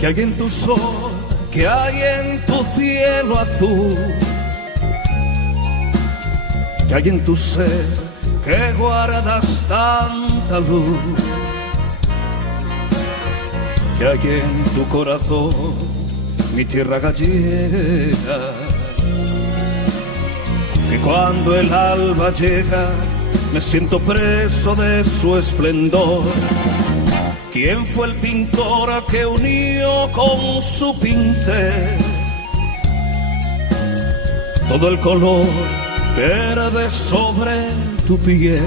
que hay en tu sol, que hay en tu cielo azul, que hay en tu ser, que guardas tanta luz, que hay en tu corazón, mi tierra gallega, que cuando el alba llega me siento preso de su esplendor. ¿Quién fue el pintor que unió con su pincel todo el color verde sobre tu piel?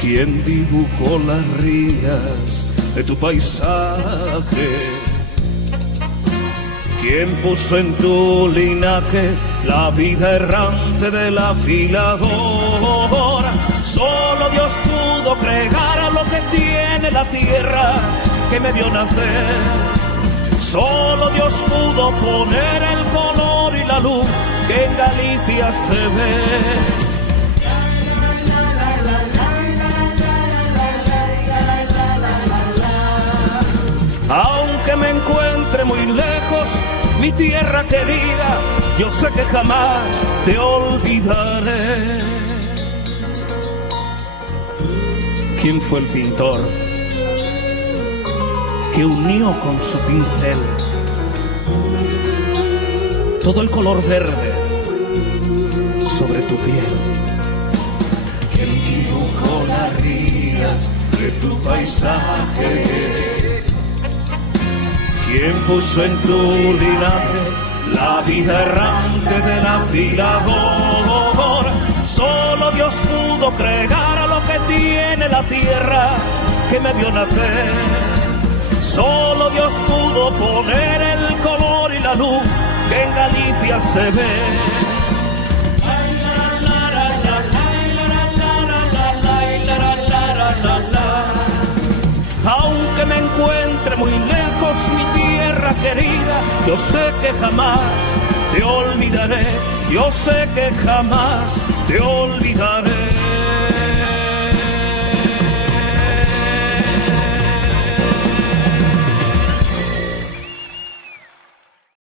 ¿Quién dibujó las rías de tu paisaje? ¿Quién puso en tu linaje la vida errante del afilador? Solo Dios pudo crear lo que tiene la tierra que me vio nacer. Solo Dios pudo poner el color y la luz que en Galicia se ve. Aunque me encuentre muy lejos, mi tierra querida, yo sé que jamás te olvidaré. ¿Quién fue el pintor que unió con su pincel todo el color verde sobre tu piel? ¿Quién dibujó las rías de tu paisaje? ¿Quién puso en tu linaje la vida errante del afilador? Solo Dios pudo crear lo que tiene la tierra que me vio nacer. Solo Dios pudo poner el color y la luz que en Galicia se ve. Aunque me encuentre muy lejos, mi tierra querida, yo sé que jamás te olvidaré, yo sé que jamás te olvidaré.